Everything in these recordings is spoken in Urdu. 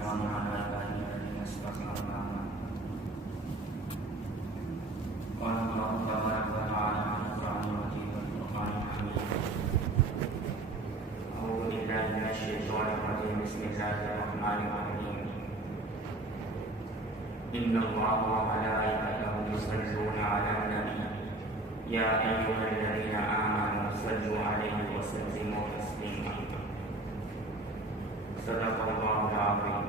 والسلام على عباده الذين اصطفى أما بعد. قال الله تبارك وتعالى في القرآن المجيد والفرقان الحميد. أعوذ بالله من الشيطان الرجيم. بسم الله الرحمن الرحيم. إن الله وملائكته يصلون على النبي يا أيها الذين آمنوا صلوا عليه وسلموا تسليما. صدق الله العظيم.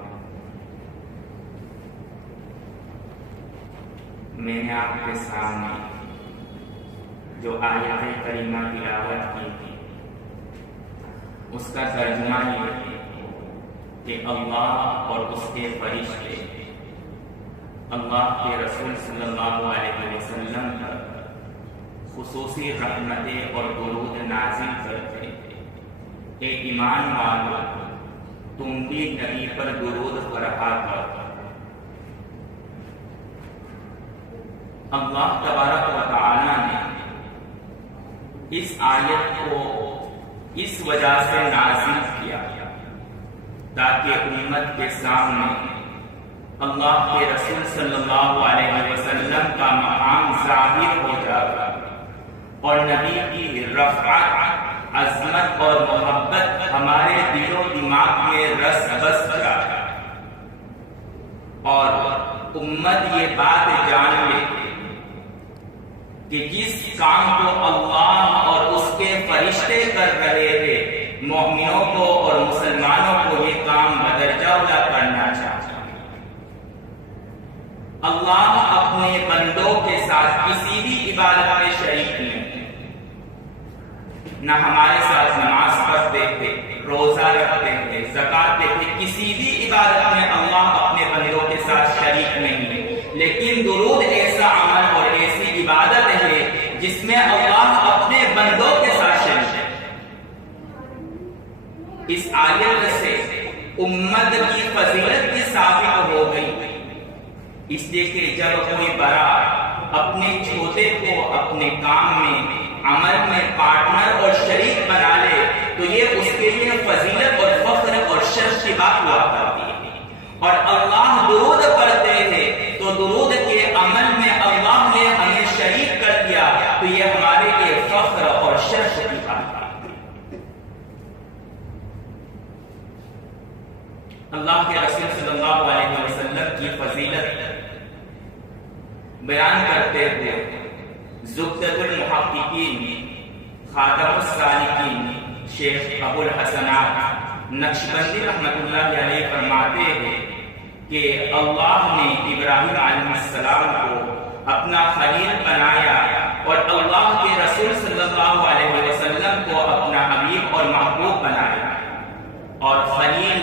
میں نے آپ کے سامنے جو آیت کریمہ تلاوت کی تھی اس کا ترجمہ یہ ہے کہ اللہ اور اس کے فرشتے اللہ کے رسول صلی اللہ علیہ وسلم پر خصوصی رحمتیں اور درود نازل کرتے ہیں. اے ایمان والو، تم بھی نبی پر درود پڑھا کرو. اللہ تبارک و تعالی نے اس آیت کو اس وجہ سے نازل کیا تاکہ امت کے سامنے اللہ کے رسول صلی اللہ علیہ وسلم کا مقام ظاہر ہو جائے اور نبی کی رفعت، عظمت اور محبت ہمارے دل و دماغ میں رس بس جائے اور امت یہ بات جان لے کہ جس کام کو اللہ اور اس کے فرشتے کر رہے تھے، مومنوں کو اور مسلمانوں کو یہ کام بدرجہ اولا کرنا چاہتا ہے. اللہ اپنے بندوں کے ساتھ کسی بھی عبادت میں شریک نہیں، نہ ہمارے ساتھ نماز پڑھتے تھے، روزہ رکھتے تھے، زکات دیتے، کسی بھی عبادت میں اللہ اپنے بندوں کے ساتھ شریک نہیں ہے. لیکن درود ایسا عمل اور ایسی عبادت ہے جس میں اللہ اپنے بندوں کے ساتھ شریک ہے. اس آیت سے امت کی فضیلت بھی ثابت ہو گئی، اس لیے کہ جب کوئی بڑا اپنے چھوٹے کو اپنے کام میں، عمل میں پارٹنر اور شریک بنا لے تو یہ اس کے لیے فضیلت اور فخر اور شرف کی بات ہوا کرتی ہے. اور اللہ درود پڑھتے ہیں تو درود کے عمل میں اللہ نے ہمیں شریک کر دیا تو یہ ہمارے لیے فخر اور شرف کی بات ہے. اللہ کے رسول صلی اللہ علیہ وسلم کی فضیلت بیان کرتے ہوئے زبدۃ المحققین خاتم السالکین شیخ ابو الحسنات نقشبندی رحمۃ اللہ علیہ فرماتے ہیں کہ اللہ نے ابراہیم علیہ السلام کو اپنا خلیل بنایا اور اللہ کے رسول صلی اللہ علیہ وسلم کو اپنا حبیب اور محبوب بنایا. اور خلیل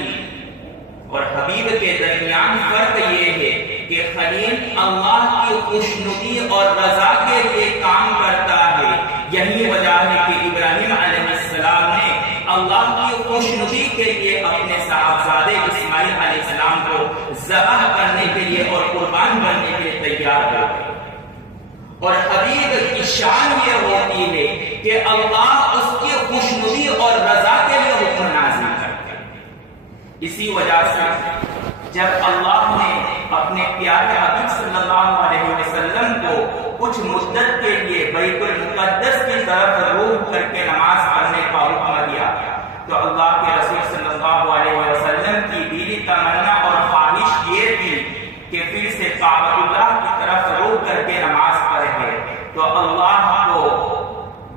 اور حبیب کے درمیان فرق یہ ہے کہ خلیل اللہ کی خوشنودی اور رضا کے لیے کام کرتا ہے. یہی وجہ ہے کہ ابراہیم علیہ السلام نے اللہ کی خوشنودی کے لیے اپنے صاحبزادے اسماعیل علیہ السلام کو ذبح کرنے کے لیے اور قربان کرنے کے لیے تیار ہو گئے. اور حبیب کی شان یہ ہوتی ہے کہ اللہ اس کی خوشنودی اور رضا کے لیے حکم نازل کرتے ہیں. اسی وجہ سے جب اللہ نے اپنے پیارے حبیب صلی اللہ علیہ وسلم کو کچھ مدت کے لیے بیت المقدس کی طرف روح کر کے نماز پڑھنے کا حکم دیا تو اللہ کے رسول صلی اللہ علیہ وسلم کی دلی تمنا اور خواہش یہ تھی کہ پھر سے کعبۃ اللہ کی طرف روح کر کے نماز پڑھے. تو اللہ کو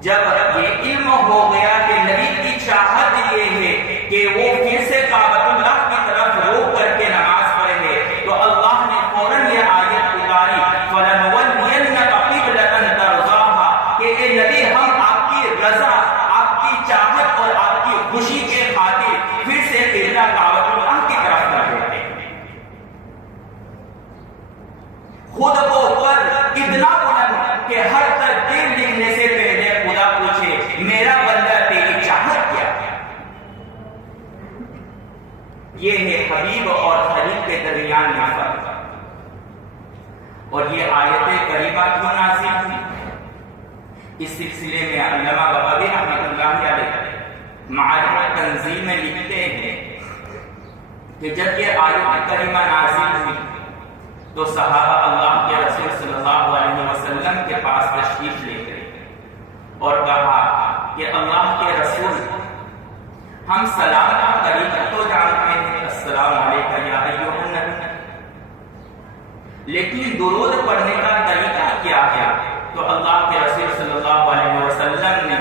جب یہ علم ہو گیا کہ نبی کی چاہت یہ ہے کہ وہ پھر سے کعبۃ اللہ کی طرف روح کر کے نماز پڑھے تو اللہ نے فوراً یہ آیت اتاری فَلَنُوَلِّيَنَّكَ قِبْلَةً تَرْضَاهَا کہ اے نبی ہم آپ کی رضا، آپ کی چاہت اور آپ کی خوشی کے خاطر پھر سے قبلہ کعبۃ اللہ کی طرف کر دیتے ہیں. خود کو پر اتنا بلند کہ ہر تقدیر لکھنے سے پہلے خدا پوچھے میرا بندہ تیری چاہت کیا ہے. یہ ہے حبیب اور خلیل کے درمیان کا فرق. اور یہ آیت کریمہ کیوں نازل ہوئی؟ اس سلسلے میں علامہ بغوی رحمۃ اللہ علیہ معارف تنظیم میں لکھتے ہیں کہ جب یہ آیت کریمہ نازل ہوئی تو صحابہ اللہ کے رسول صلی اللہ علیہ وسلم کے پاس تشریف لے گئے اور کہا کہ اللہ کے رسول، ہم سلام کا طریقہ تو جانتے ہیں، السلام علیکم یا ایھا النبی، لیکن درود پڑھنے کا طریقہ کیا ہے؟ تو اللہ کے رسول صلی اللہ علیہ وسلم نے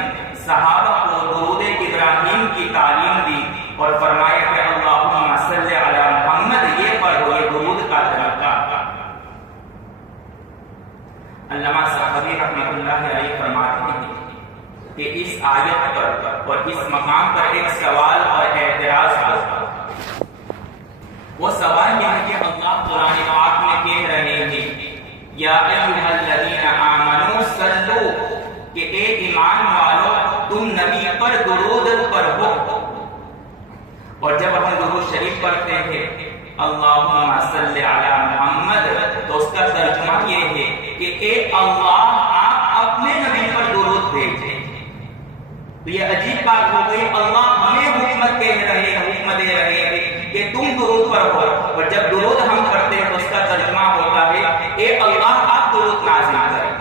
صحابہ کو درود ابراہیم کی تعلیم دی اور فرمایا کہ اللہم صلی علی محمد، یہ پڑھو، یہ درود کا طریقہ۔ علامہ سخاوی رحمۃ اللہ علیہ فرماتے ہیں کہ اس آیت پر اور اس مقام پر ایک سوال اور اعتراض ہے۔ وہ سوال یہ ہے کہ اللہ قرآن پاک میں کہہ رہے ہیں یا ایھا الذین آمنوا صلو، کہ اے ایمان والو تم نبی پر درود پڑھو، اور جب ہم درود شریف پڑھتے ہیں اللہم صلی علی محمد، تو اس کا ترجمہ یہ ہے کہ اے اللہ آپ اپنے نبی پر درود بھیجیں۔ تو یہ عجیب بات ہو گئی، اللہ ہمیں حکم دے رہے ہیں کہ تم درود پڑھو، اور جب درود ہم پڑھتے ہیں تو اس کا ترجمہ ہوتا ہے اے اللہ آپ درود نازل کریں۔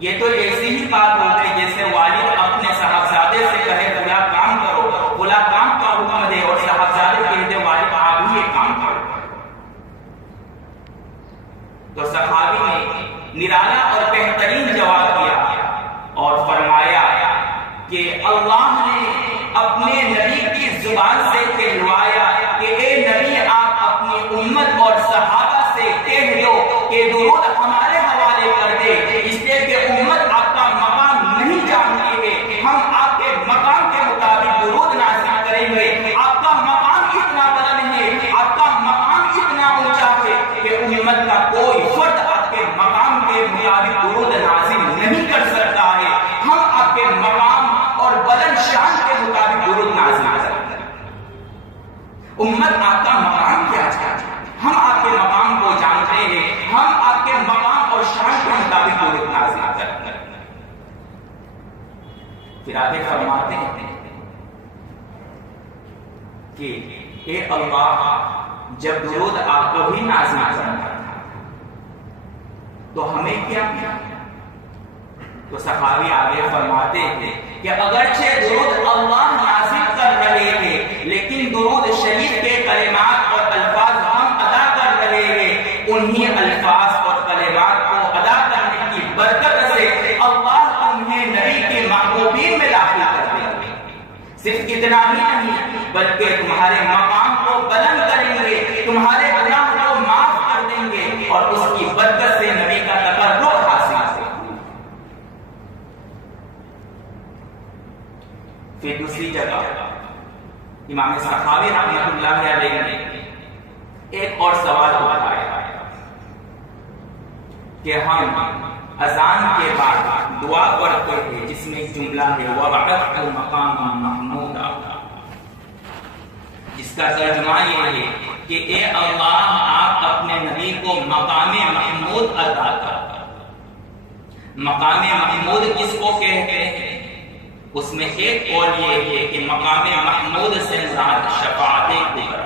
یہ تو ایسی ہی بات ہو گئی جیسے والد اپنے صاحبزادے سے کہے بلا کام کرو، بلا کام کا حکم دے، اور صاحبزادے کہہ دے والد آپ ہی یہ کام کرو۔ تو صحابی نے نرالا اور بہترین جواب دیا اور فرمایا کہ اللہ نے اپنے نبی کی زبان سے کہلوایا کہ اے نبی آپ اپنی امت اور صحابہ سے کہہ دو کہ درود ہمارے حوالے کر دے، اس لیے کہ امت آپ کا مقام نہیں جانتی ہے، ہم آپ کے مقام کے مطابق درود نازل کریں گے۔ آپ کا مقام اتنا بلند ہے، آپ کا مقام اتنا اونچا ہے کہ امت کا کوئی فرد آپ کے مقام کے مطابق درود نازل نہیں کر سکتا ہے، ہم آپ کے مقام اور بلند شان کے مطابق درود نازل کرتے ہیں۔ امت آپ کا مقام کیا چاہتی ہے، ہم آپ کے مقام کو جانتے ہیں، ہم آپ کے مقام اور شان کے مطابق درود نازل کرتے ہیں۔ پھر آگے فرماتے ہیں کہ اے اللہ جب درود آپ کو ہی نازل کرنا تھا تو ہمیں کیا کیا؟ تو صحابی آگے فرماتے ہیں کہ اگرچہ درود اللہ نازل کر رہے تھے، لیکن درود شریف کے کلمات اور الفاظ ہم ادا کر رہے ہیں، انہی الفاظ اور کلمات کو ادا کرنے کی برکت سے اللہ تمہیں نبی کے محبوبین میں داخل کر دیں گے۔ صرف اتنا ہی نہیں بلکہ تمہارے مقام کو بلند کریں گے، تمہارے گناہ کو معاف کر دیں گے، اور اس کی برکت سے نبی کا تقرب حاصل ہوگا۔ پھر دوسری جگہ امام سخاوی رحمۃ اللہ علیہ نے ایک اور سوال اٹھایا کہ ہم اذان کے بعد دعا پڑھتے ہیں جس میں ایک جملہ ہے وَبَعَثْتَ الْمَقَامَ مَحْمُودًا، جس کا ترجمہ یہ ہے کہ اے اللہ آپ اپنے نبی کو مقام محمود عطا کر۔ مقام محمود کس کو کہتے ہیں؟ اس میں ایک قول یہ ہے کہ مقام محمود سے مراد شفاعت کبریٰ،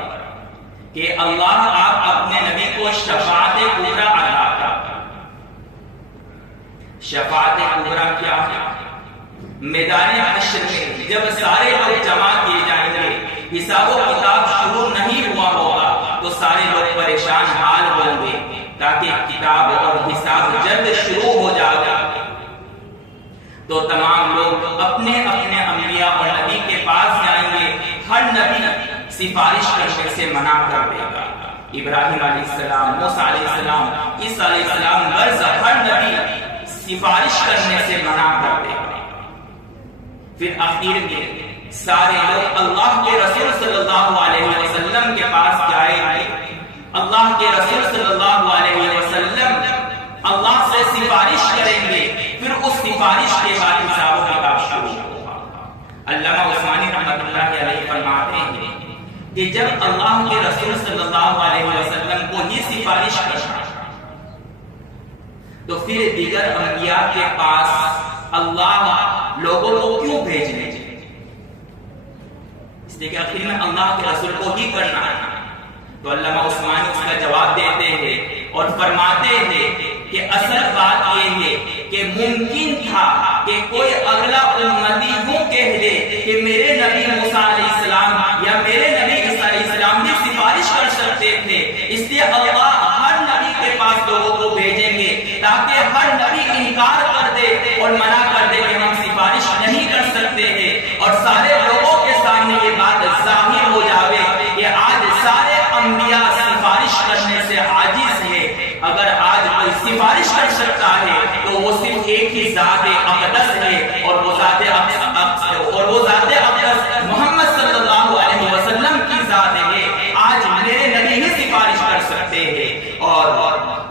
کہ اللہ آپ اپنے نبی کو شفاعت کبریٰ عطا کر۔ شفاعت کبریٰ کیا ہے؟ میدان حشر میں جب سارے لوگ جمع کیے جائیں گے، حساب و کتاب شروع نہیں ہوا ہوگا تو سارے لوگ پریشان حال ہوں گے تاکہ کتاب اور حساب جلد شروع ہو جائے گا۔ تو تمام لوگ اپنے اپنے انبیاء اور نبی کے پاس جائیں گے، ہر نبی سفارش کرنے سے منع کر دے گا۔ ابراہیم علیہ السلام، موسیٰ علیہ السلام، عیسیٰ علیہ السلام غرض ہر نبی سفارش کرنے سے منع کر دے گا۔ پھر آخر میں سارے لوگ اللہ کے رسول صلی اللہ علیہ وسلم کے پاس جائیں گے، اللہ کے رسول صلی اللہ علیہ وسلم اللہ سے سفارش کریں گے، پھر اس سفارش کے بعد حساب و کتاب شروع ہوگا۔ علامہ عثمانی رحمۃ اللہ علیہ فرماتے ہیں کہ جب اللہ کے رسول صلی اللہ علیہ وسلم کو ہی سفارش کرنا تو پھر دیگر انبیاء کے پاس اللہ لوگوں کو کیوں بھیجنے؟ اس لیے کہ آخر میں اللہ کے رسول کو ہی کرنا ہے۔ تو علامہ عثمانی اس کا جواب دیتے ہیں اور فرماتے ہیں کہ اصل بات یہ ہے کہ ممکن تھا کہ کوئی اگلا امتی یوں کہہ دے کہ میرے نبی موسیٰ علیہ السلام یا میرے نبی عیسیٰ علیہ السلام بھی سفارش کر سکتے تھے، اس لیے اللہ ہر نبی کے پاس لوگوں کو بھیجیں گے تاکہ ہر نبی انکار کر دے اور منع کر دے کہ ہم سفارش نہیں کر سکتے ہیں، اور سارے لوگوں کے سامنے یہ بات ظاہر ہو جاوے کہ آج سارے انبیاء سفارش کرنے سے عاجز ہے۔ اگر آج کوئی سفارش کر سکتا ہے تو وہ صرف ایک ہی ذات اقدس ہے، اور وہ ذات اقدس محمد صلی اللہ علیہ وسلم کی ذات ہے۔ آج میرے نبی ہی سفارش کر سکتے ہیں اور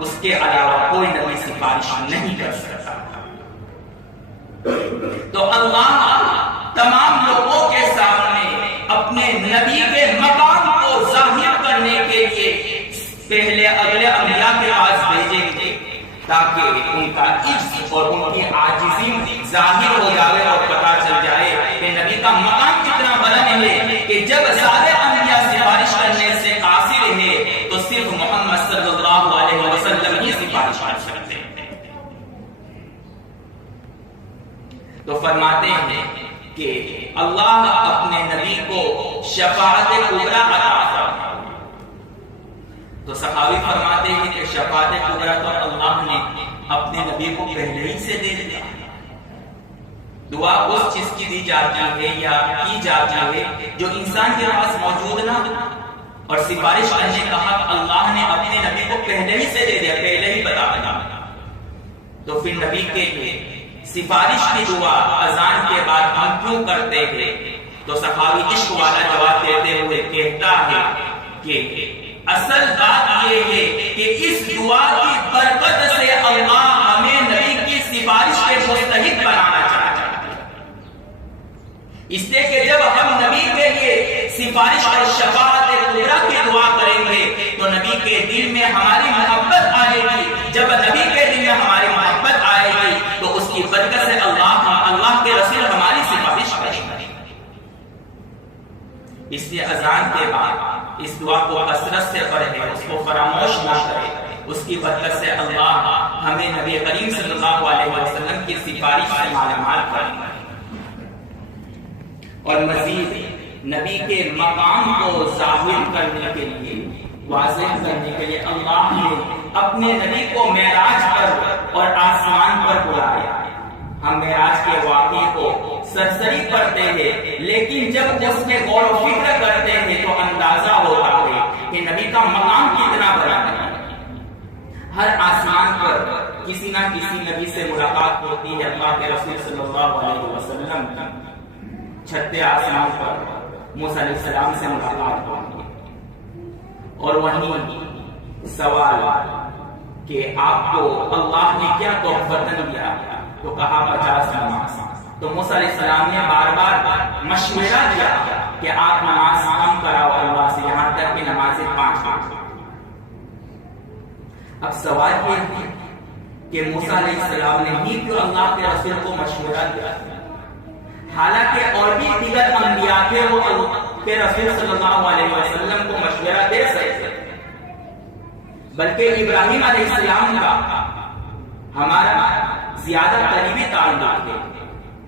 اس کے علاوہ کوئی نبی سفارش نہیں کر سکتا۔ تو اللہ تمام لوگوں کے سامنے اپنے نبی کے مقام کو ظاہر کرنے کے لیے پہلے اگلے انبیاء کے پاس بھیجیں گے تاکہ ان کا عجز اور ان کی عاجزی ظاہر ہو جائے اور پتہ چل جائے کہ نبی کا مقام کتنا بلند ہے کہ جب سارے انبیاء سفارش کرنے سے قاصر ہے تو صرف محمد صلی اللہ علیہ وسلم ہی سفارش کر سکتے ہیں۔ تو فرماتے ہیں کہ اللہ اپنے نبی کو شفاعت کبریٰ عطا فرمائے۔ تو صحابی فرماتے ہیں کہ شفاعت کبریٰ تو اللہ نے اپنے نبی کو پہلے ہی سے دے دیا۔ دعا اس چیز کی دی جاتی ہے یا کی جاتی ہے جو انسان کے پاس موجود نہ ہو، اور سفارش کرنے کا حق اللہ نے اپنے نبی کو پہلے ہی سے دے دیا، پہلے ہی بتا دیا۔ تو پھر نبی کے لیے سفارش کی دعا اذان کے بعد ہم کیوں کرتے ہیں؟ تو صحابی عشق والا جواب دیتے ہوئے کہتا ہے کہ اصل بات یہ ہے کہ اس دعا کی برکت سے اللہ ہمیں نبی کی سفارش کے مستحق بنانا چاہتا ہے، اس لیے کہ جب ہم نبی کے لیے سفارش اور شفاعت کبریٰ کی دعا کریں گے تو نبی کے دل میں ہماری محبت آئے گی، جب نبی کے دل میں ہماری محبت آئے گی تو اس کی برکت سے اللہ کے رسول ہماری سفارش کریں گے۔ اس لیے اذان کے بعد اس دعا کو کثرت سے پڑھیں، اس کو فراموش نہ کریں، اس کی برکت سے اللہ ہمیں نبی کریم صلی اللہ علیہ وسلم کی سفارش سے مالا مال کریں۔ اور مزید نبی کے مقام کو ظاہر کرنے کے لیے، واضح کرنے کے لیے اللہ نے اپنے نبی کو معراج پر اور آسمان پر بلایا۔ ہم معراج کے واقعے کو سرسری پڑھتے ہیں، لیکن جب اس میں غور و فکر کرتے ہیں تو اندازہ ہوتا ہے کہ نبی کا مقام کتنا بڑا ہے۔ ہر آسمان پر کسی نہ کسی نبی سے ملاقات ہوتی ہے۔ اللہ کے رسول صلی اللہ علیہ وسلم چھٹے آسمان پر موسیٰ علیہ السلام سے ملاقات ہوتی ہے، اور وہیں سوال کہ آپ کو اللہ نے کیا تحفہ دیا؟ تو کہا 50 نماز۔ تو موسیٰ علیہ السلام نے بار بار مشورہ دیا کہ آپ نماز کم کراؤ اللہ سے، یہاں تک کہ نمازیں 5 ہو۔ اب سوال یہ ہے کہ موسیٰ علیہ السلام نے ہی کیوں اللہ کے رسول کو مشورہ دیا؟ حالانکہ اور بھی دیگر انبیاء تھے وہ اللہ کے رسول صلی اللہ علیہ وسلم کو مشورہ دے سکتے، بلکہ ابراہیم علیہ السلام کا ہمارا زیادہ قریبی تعلق ہے،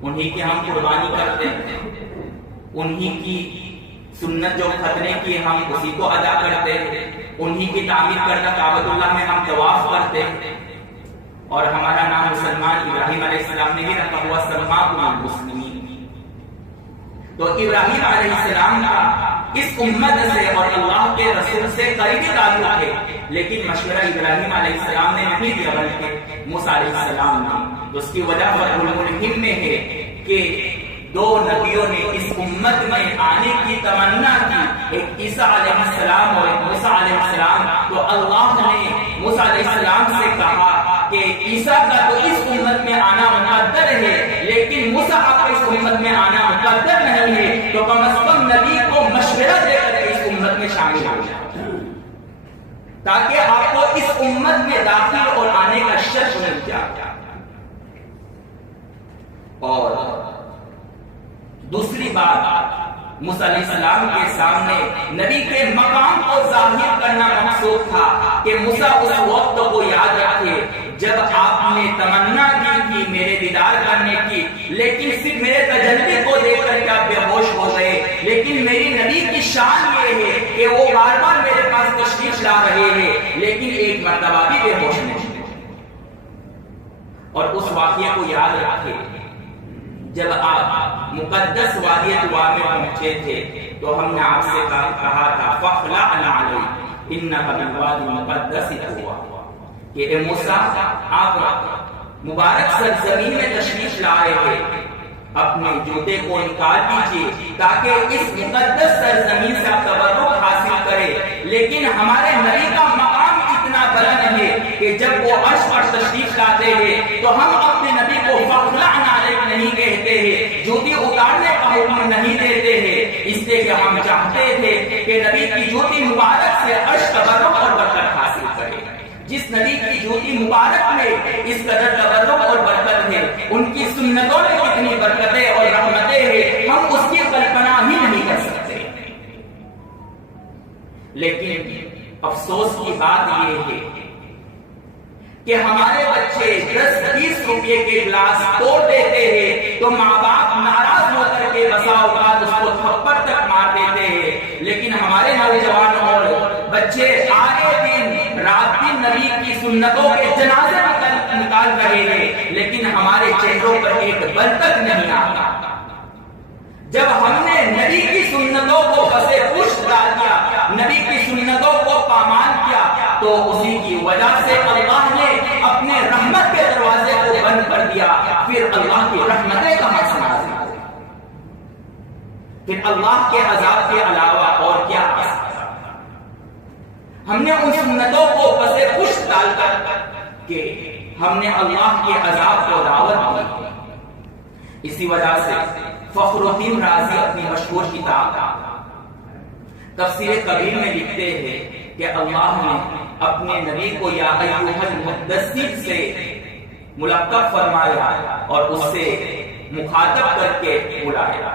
انہی کی ہم قربانی کرتے ہیں، انہی کی سنت جو ختنے کی ہم اسی کو ادا کرتے ہیں، انہی کی تعمیر کردہ کعبۃ اللہ میں ہم طواف کرتے ہیں، اور ہمارا نام مسلمان ابراہیم علیہ السلام نے ہی رکھا ہوا سماکم المسلمین۔ تو ابراہیم علیہ السلام کا اس امت سے اور اللہ کے رسول سے قریبی تعلق ہے، لیکن مشورہ ابراہیم علیہ السلام نے نہیں دیا بلکہ موسیٰ علیہ السلام نے۔ تو اس کی وجہ علوم میں ہے کہ 2 نبیوں نے اس امت میں آنے کی تمنا کی، ایک عیسیٰ علیہ السلام اور ایک موسیٰ علیہ السلام۔ تو اللہ نے موسیٰ علیہ السلام سے کہا کہ عیسیٰ کا تو اس امت میں آنا مقدر ہے، لیکن موسیٰ کا اس امت میں آنا مقدر نہیں ہے، تو کم از کم نبی کو مشورہ دے کر اس امت میں شامل ہو جائے تاکہ آپ کو اس امت میں داخل اور آنے کا شرف مل جائے۔ اور دوسری بات، موسیٰ علیہ السلام کے سامنے نبی کے مقام کو ظاہر کہ موسیٰ اس وقت کو یاد رکھے جب آپ نے تمنا کی تھی میرے دیدار کرنے کی، لیکن صرف میرے تجلی کو دیکھ کر کے آپ بے ہوش ہو گئے، لیکن میری نبی کی شان یہ ہے کہ وہ بار بار میرے پاس تشریف لا رہے ہیں لیکن ایک مرتبہ بھی بے ہوش نہیں ہوئے۔ اور اس واقعے کو یاد رکھے جب آپ مقدس وادی طویٰ میں پہنچے تھے تو ہم نے آپ سے کہا تھا فَاخْلَعْ عَلَيْكَ إِنَّكَ بِالْوَادِ الْمُقَدَّسِ طویٰ، کہ اے موسیٰ آپ مبارک سرزمین میں تشریف لائے ہیں، اپنے جوتے کو نکال دیجیے تاکہ اس مقدس سرزمین سے آپ تبرک حاصل کریں۔ لیکن ہمارے نبی کا مقام اتنا بلند ہے کہ جب وہ عرش پر تشریف لاتے ہیں تو ہم اپنے نبی کو فَاخْلَعْ عَلَيْكَ نہیں کہتے ہیں، جوتی اتارنے کا حکم نہیں دیتے ہیں، اس لیے کہ ہم چاہتے تھے کہ نبی کی جوتی مبارک سے عرش تبرک اور برکت حاصل کرے۔ جس نبی کی جوتی مبارک میں اس قدر تبرک اور برکت ہے، ان کی سنتوں میں کتنی برکتیں اور رحمتیں ہیں، ہم اس کی کلپنا ہی نہیں کر سکتے۔ لیکن افسوس کی بات یہ ہے کہ ہمارے بچے 10-20 روپے کے گلاس توڑ دیتے ہیں تو ماں باپ ناراض ہو کر کے بسا اوقات اس کو تھپڑ تک مار دیتے ہیں، لیکن ہمارے نوجوان اور بچے آئے دن رات دن نبی کی سنتوں کے جنازے نکال رہے ہیں، لیکن ہمارے چہروں پر ایک بل تک نہیں آتا۔ جب ہم نے نبی کی سنتوں کو پسے پشت ڈال دیا، نبی کی سنتوں کو پامال کیا، تو اسی کی وجہ سے اللہ نے اپنے رحمت کے دروازے کو بند کر دیا۔ پھر اللہ کی رحمتیں کہاں سے نازل ہوئی؟ پھر اللہ کے عذاب کے علاوہ اور کیا آ سکتا؟ ہم نے ان سنتوں کو پسے پشت ڈال کر کہ ہم نے اللہ کے عذاب کو دعوت دی۔ اسی وجہ سے فخر الدین رازی اپنی مشہور کتاب تفسیر کبیر میں لکھتے ہیں کہ اللہ نے اپنے نبی کو یا ایھا المدثر سے ملقب فرمایا اور اس سے مخاطب کر کے بلایا۔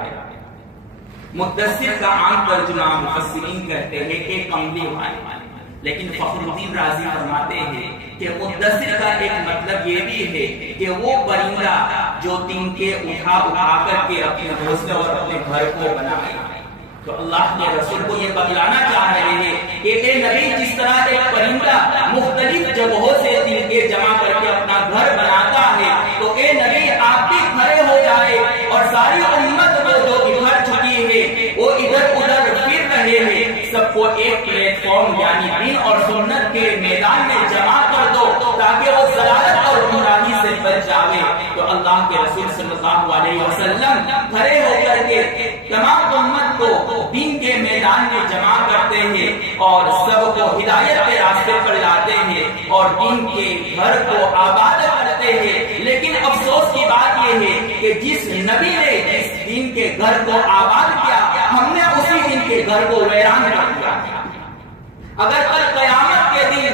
مدثر کا عام ترجمہ مفسرین کہتے ہیں کہ کملی والے، لیکن فخر الدین رازی فرماتے ہیں کہ مدثر کا ایک مطلب یہ بھی ہے کہ وہ پرندہ جو تنکے اٹھا کر کے اپنے گھونسلے اور اپنے گھر کو بنائے۔ تو اللہ کے رسول کو یہ بتلانا چاہ رہے ہیں کہ اے نبی، جس طرح ایک پرندہ مختلف جگہوں سے تنکے جمع کر کے اپنا گھر بناتا ہے، تو اے نبی آپ بھی کھڑے ہو جائے اور ساری امت کو جو بکھر چکی ہے وہ ادھر ادھر پھر رہے ہیں، سب کو ایک پلیٹ فارم یعنی دین اور سنت کے میدان میں جمع کر دو تاکہ وہ ضلالت اور گمراہی سے بچ جائے۔ تو اللہ کے رسول صلی اللہ علیہ وسلم کھڑے ہو کر کے تمام امت کو دین کے میدان میں جمع کرتے ہیں اور سب کو ہدایت کے راستے پر لاتے ہیں اور دین کے گھر کو آباد کرتے ہیں۔ لیکن افسوس کی بات یہ ہے کہ جس نبی نے جس دین کے گھر کو آباد کیا، ہم نے اسی دین کے گھر کو ویران کر دیا۔ اگر کل قیامت کے دن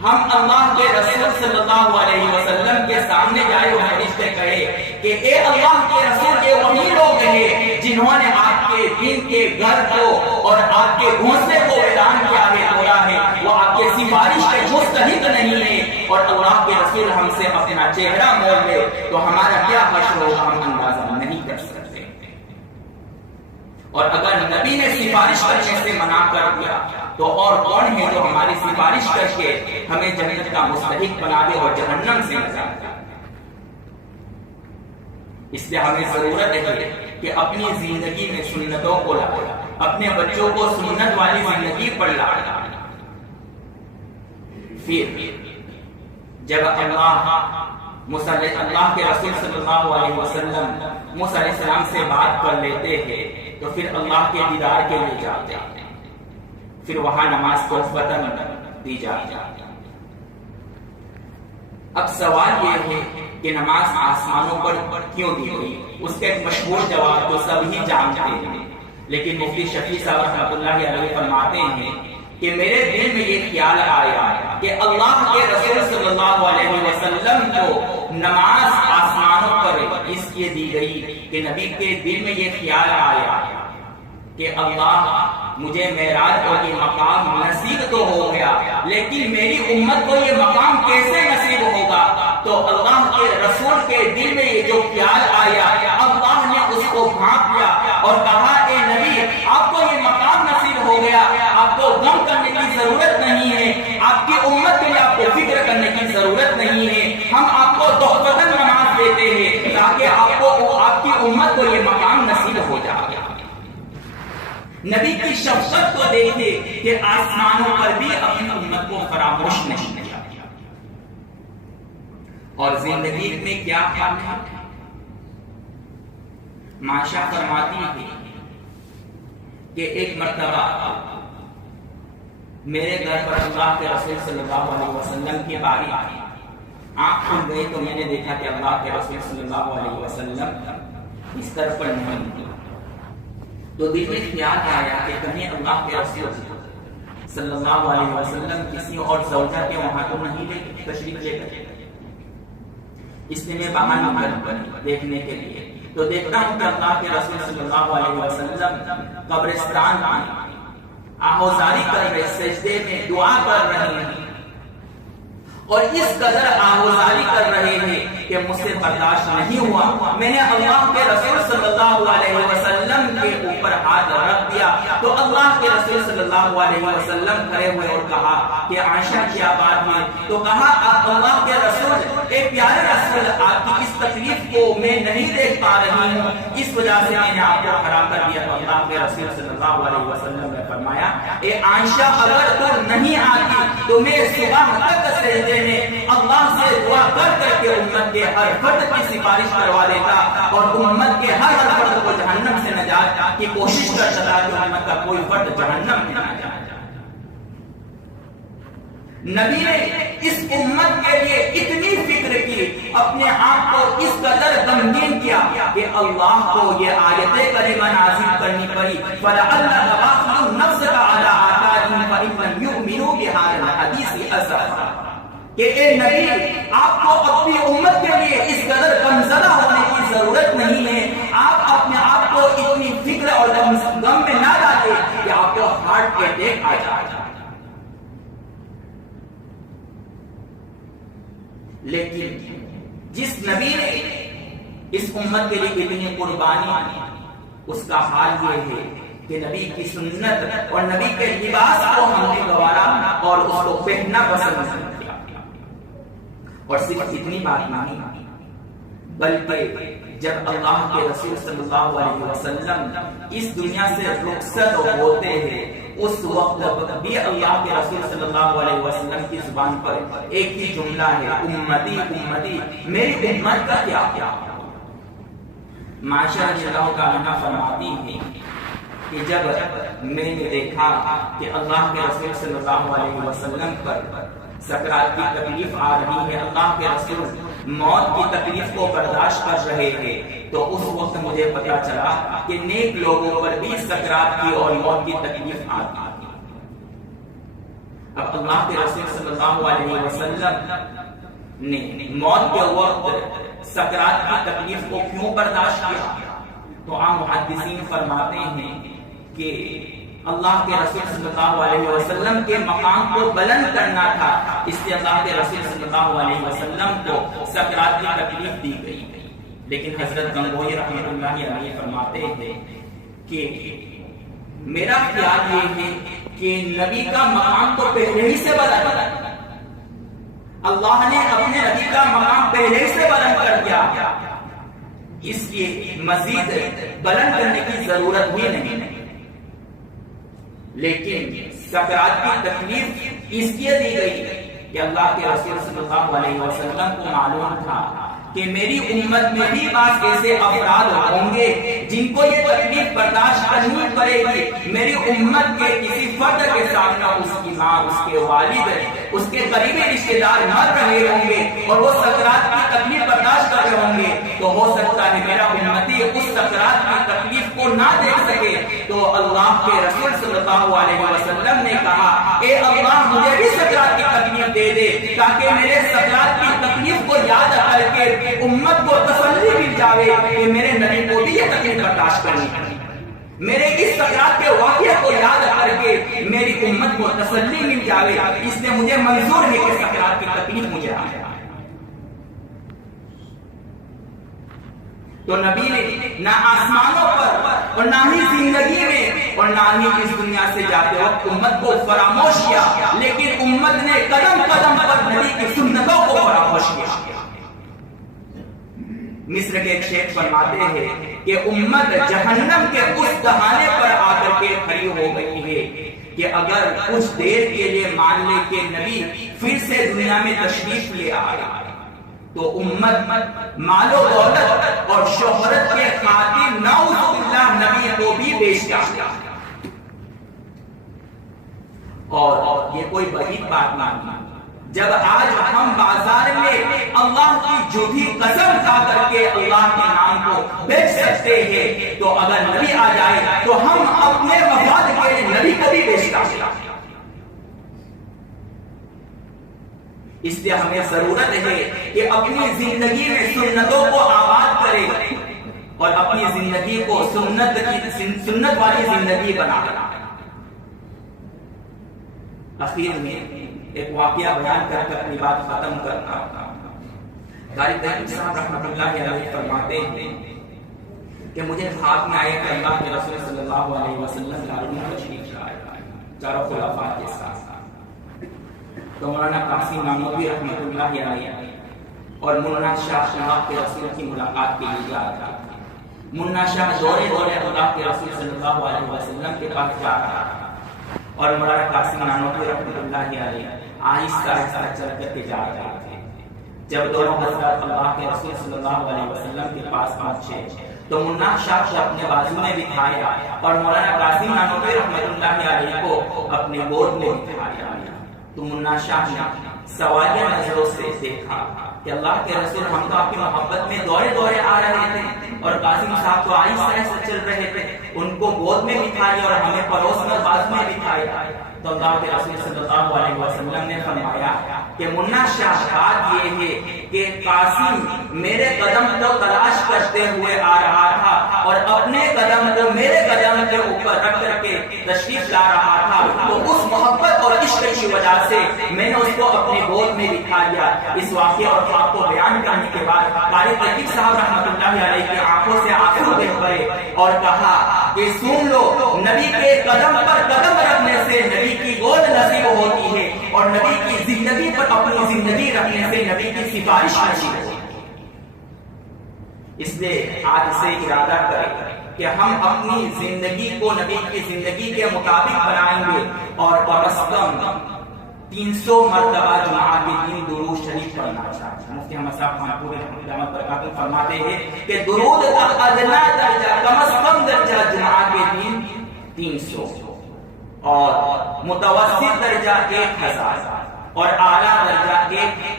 ہم اللہ کے رسول صلی اللہ علیہ وسلم کے سامنے جائے اور فرشتے کہے کہ اے اللہ کے رسول، یہ وہی لوگ ہیں جنہوں نے آپ کے دین کے گھر کو اور آپ کے گھونسلے کو ویران کیا ہے، توڑا ہے، وہ آپ کے سفارش کے مستحق نہیں ہے، اور اللہ کے رسول ہم سے اپنا چہرہ موڑ لے تو ہمارا کیا حشر ہوگا ہم اندازہ نہیں کر سکتے۔ اور اگر نبی نے سفارش کرنے سے منع کر دیا تو اور کون ہے جو ہماری سفارش کر کے ہمیں جنت کا مستحق بنا دے اور جہنم سے نجات دے؟ اس لیے ہمیں ضرورت ہے کہ اپنی زندگی میں سنتوں کو لائیں، اپنے بچوں کو سنت والی زندگی پر لائیں۔ پھر جب اللہ کے رسول صلی اللہ علیہ وسلم موسیٰ علیہ السلام سے بات کر لیتے ہیں تو پھر اللہ کے دیدار کے لیے جاتے ہیں، پھر وہاں نماز کو فتن دی جاتی ہے۔ اب سوال یہ ہے کہ نماز آسمانوں پر کیوں دی گئی؟ اس کا ایک مشہور جواب تو سب ہی جانتے ہیں، لیکن مفتی شفیع صاحب رحمۃ اللہ علیہ فرماتے ہیں کہ میرے دل میں یہ خیال آیا کہ اللہ کے رسول صلی اللہ علیہ وسلم کو نماز آسمانوں پر اس لیے دی گئی کہ نبی کے دل میں یہ خیال آیا کہ اللہ مجھے معراج اور یہ مقام نصیب تو ہو گیا، لیکن میری امت کو یہ مقام کیسے نصیب ہوگا؟ تو اللہ کے رسول کے دل میں یہ جو خیال آیا، اللہ نے اس کو بھانپ لیا اور کہا اے نبی آپ کو یہ مقام نصیب ہو گیا، آپ کو غم کرنے کی ضرورت نہیں ہے، آپ کی امت کے لیے آپ کو فکر کرنے کی ضرورت نہیں ہے، ہم آپ کو تحفۃ نماز دیتے ہیں تاکہ آپ کی امت کو یہ مقام نصیب ہو جائے۔ نبی کی شفقت کو دیکھے کہ آسمانوں پر بھی اپنی امت کو فراموش نہیں کیا، اور زندگی میں کیا حال ہے؟ معاشہ فرماتی ہے کہ ایک مرتبہ میرے گھر پر اللہ کے رسول صلی اللہ علیہ وسلم کی باری آئی، آنکھ کھل گئی تو میں نے دیکھا کہ اللہ کے رسول صلی اللہ علیہ وسلم اس طرف پر نہیں، تو دل میں خیال آیا کہ کہیں اللہ کے رسول صلی اللہ علیہ وسلم کسی اور زوجہ کے وہاں تو نہیں تشریف لے گئے۔ اس نے میں باہر نکل دیکھنے کے لیے تو دیکھتا ہوں کہ اللہ کے رسول صلی اللہ علیہ وسلم قبرستان میں آہوزاری کر رہے، سجدے میں دعا کر رہے ہیں، اور اس قدر آہوزاری کر رہے ہیں کہ مجھ سے برداشت نہیں ہوا، میں نے اللہ کے رسول صلی اللہ علیہ وسلم کے اوپر ہاتھ رکھ دیا، تو اللہ کے رسول صلی اللہ علیہ وسلم کھڑے ہوئے اور کہا کہ عائشہ کیا بات ہے؟ تو کہا آپ اللہ کے رسول، اے پیارے رسول، آپ کی اس تکلیف کو میں نہیں دیکھ پا رہی ہوں، اس وجہ سے میں نے آپ کو کھڑا کر دیا۔ تو اللہ کے رسول صلی اللہ علیہ وسلم نے فرمایا اے عائشہ اگر تو نہیں آتی تو میں صبح تک سجدے میں اللہ سے دعا کر کر کے امت کے ہر فرد کی سفارش کروا دیتا اور امت کے ہر فرد کو جہنم سے نجات کی کوشش کرتا تھا کہ امت کا کوئی فرد جہنم میں نہ جائے۔ نبی نے اس امت کے لیے اتنی فکر کی، اپنے آپ کو اس قدر غمگین کیا کہ اللہ کو یہ آیت کریمہ نازل کرنی پڑی، فَلَعَلَّ تَبَاخُلُ النَّفْسَ عَلَىٰ آثَارِهِمْ فَإِن لَّمْ يُؤْمِنُوا بِهَٰذَا الْحَدِيثِ أَسَفًا، کہ اے نبی آپ کو اپنی امت کے لیے اس قدر غمزدہ ہونے کی ضرورت نہیں ہے، آپ اپنے آپ کو اتنی فکر اور غم میں نہ ڈالیں کہ آپ کو ہارٹ اٹیک آ جائے۔ لیکن جس نبی نے اس امت کے لیے اتنی قربانی، اس کا حال یہ ہے کہ نبی کی سنت اور نبی کے لباس کو ہم نے گوارا اور اس کو پہننا پسند نہیں کیا، اور صرف اتنی بات نہیں بلکہ جب اللہ کے رسول صلی اللہ علیہ وسلم اس دنیا سے رخصت ہوتے ہیں اس وقت بھی اللہ کے رسول صلی اللہ علیہ وسلم کی زبان پر ایک ہی جملہ ہے، امتی امتی، میری امت کا کیا؟ معاشرہ رضی اللہ تعالیٰ فرماتی ہے کہ جب میں نے دیکھا کہ اللہ کے رسول صلی اللہ علیہ وسلم پر سکرات کی تکلیف آ رہی ہے، اللہ کے رسول موت کی تکلیف کو برداشت کر رہے تھے، تو اس وقت مجھے پتا چلا کہ نیک لوگوں پر بھی سکرات کی اور موت کی تکلیف آتی ہے۔ اب اللہ کے رسول صلی اللہ علیہ وسلم نے موت کے وقت سکرات کی تکلیف کو کیوں برداشت کیا؟ تو عام محدثین فرماتے ہیں کہ اللہ کے رسول صلی اللہ علیہ وسلم کے مقام کو بلند کرنا تھا، اس لیے اللہ کے رسول صلی اللہ علیہ وسلم کو سکرات کی تکلیف دی گئی۔ لیکن حضرت گنگوئی رحمۃ اللہ علیہ فرماتے ہیں کہ میرا خیال یہ ہے کہ نبی کا مقام تو پہلے ہی سے بلند، اللہ نے اپنے نبی کا مقام پہلے ہی سے بلند کر دیا، اس لیے مزید بلند کرنے کی ضرورت بھی نہیں۔ لیکن سکرات کی تکلیف اس لیے دی گئی کہ اللہ کے رسول صلی اللہ علیہ وسلم کو معلوم تھا کہ میری امت میں بھی بعض ایسے افراد ہوں گے جن کو یہ تکلیف برداشت کرنی پڑے گی، میری امت کے کسی فرد کے سامنے اس کی ماں، اس کے والد، اس کے قریبی رشتے دار مر رہے ہوں گے اور وہ سکرات کی تکلیف برداشت کر رہے ہوں گے، تو ہو سکتا ہے میرا امتی اس سکرات کی تکلیف کو نہ دیکھ سکے۔ تو اللہ کے رسول صلی اللہ علیہ وسلم نے کہا اے اللہ مجھے بھی سکرات کی تکلیف دے دے تاکہ میرے سکرات کی تکلیف کو یاد کر کے امت کو تسلی مل جاوے کہ میرے نبی کو بھی یہ تکلیف برداشت کرنی ہے۔ میرے اس سکرات کے واقعے کو یاد کر کے میری امت کو تسلی مل جائے، اس لیے مجھے منظور ہے کہ سکرات کی تکلیف مجھے آئے۔ تو نبی نے نہ آسمانوں پر اور نہ ہی زندگی میں اور نہ ہی اس دنیا سے جاتے وقت امت کو فراموش کیا، لیکن امت نے قدم قدم پر نبی کی سنتوں کو فراموش کیا۔ مصر کے ایک شیخ فرماتے ہیں کہ امت جہنم کے اس دہانے پر آ کر کے کھڑی ہو گئی ہے کہ اگر کچھ دیر کے لیے مان لے کہ نبی پھر سے دنیا میں تشریف لے آیا تو امت مال و دولت اور شہرت کے خاطر نعوذ باللہ نبی کو بھی بیچ ڈالے۔ اور یہ کوئی بعید بات نہیں، جب آج ہم بازار میں اللہ کی جھوٹی قسم کھا کر کے اللہ کے نام کو بیچ سکتے ہیں، تو اگر نبی آ جائے تو ہم اپنے مفاد کے لیے نبی کو بھی بیچ ڈالیں۔ اس لیے ہمیں ضرورت ہے کہ اپنی زندگی میں سنتوں کو آباد کرے اور اپنی زندگی کو سنت والی زندگی بنا۔ اخیر میں ایک واقعہ بیان کر کے اپنی بات ختم کرنا۔ قاری تحقیق صاحب رحمۃ اللہ علیہ فرماتے ہیں کہ مجھے خواب میں آیا کہ اللہ کے رسول صلی اللہ علیہ وسلم دارالعلوم تشریف لائے چاروں خلفاء کے ساتھ۔ تو مولانا قاسم نانوتوی رحمۃ اللہ علیہ اور مولانا شاہ اللہ کے رسول کی ملاقات کے لیے جا رہا تھا۔ مولانا شاہ دورے دورے اللہ کے رسول صلی اللہ علیہ وسلم کے پاس جا رہا تھا اور مولانا قاسم نانوتوی رحمۃ اللہ علیہ آہستہ آہستہ چل کر کے جا رہے تھے۔ جب دونوں حضرات اللہ کے رسول صلی اللہ علیہ وسلم کے پاس پہنچے تو مولانا شاہ کو اپنے بازو میں بٹھایا اور مولانا قاسم نانوتوی رحمۃ اللہ علیہ کو اپنے گود میں بٹھایا۔ تو مولانا شاہ نے سوالیہ نظروں سے دیکھا کہ اللہ کے رسول ہم تو آپ کی محبت میں دورے دورے آ رہے تھے اور قاسم صاحب تو آہستہ آہستہ چل رہے تھے، ان کو گود میں بٹھایا اور ہمیں پڑوس میں بازو میں بٹھایا۔ تو اللہ کے رسول صلی اللہ علیہ وسلم نے فرمایا کہ مولانا شاہ بات یہ ہے کہ قاسم میرے قدم کو تلاش کرتے ہوئے آ رہا تھا اور اپنے قدم کو میرے قدم کے اوپر رکھ کر کے تشریف لا رہا تھا، تو اس محبت اور عشق کی وجہ سے میں نے اس کو اپنے گود میں بٹھا لیا۔ اس واقعے اور خواب کو بیان کرنے کے بعد قاری تحقیق صاحب رحمۃ اللہ علیہ کی آنکھوں سے آنسو بہ پڑے اور کہا کہ سن لو، نبی کے قدم پر قدم رکھنے سے نبی کی گود نصیب ہوتی ہے اور نبی کی زندگی پر اپنی زندگی رکھنے سے نبی کی سفارش نصیب ہوتی ہے۔ اس لیے آج سے ارادہ کریں کہ ہم اپنی زندگی کو نبی کی زندگی کے مطابق بنائیں گے اور کم از کم 300 مرتبہ جمعہ کے دن درود شریف پڑھنا چاہیے۔ مفتی احمد صاحب خانپوری رحمۃ اللہ برکاتہ فرماتے ہیں کہ درود کا ادنا درجہ کم از کم درجہ جمعہ کے دن 300 اور متوسط درجہ 1000 اور اعلیٰ درجہ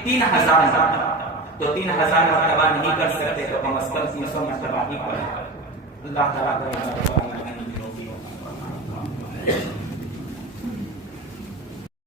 3000 مرتبہ۔ تو 3000 مرتبہ نہیں کر سکتے تو کم از کم 300 مرتبہ ہی پڑھیں۔ اللہ تعالیٰ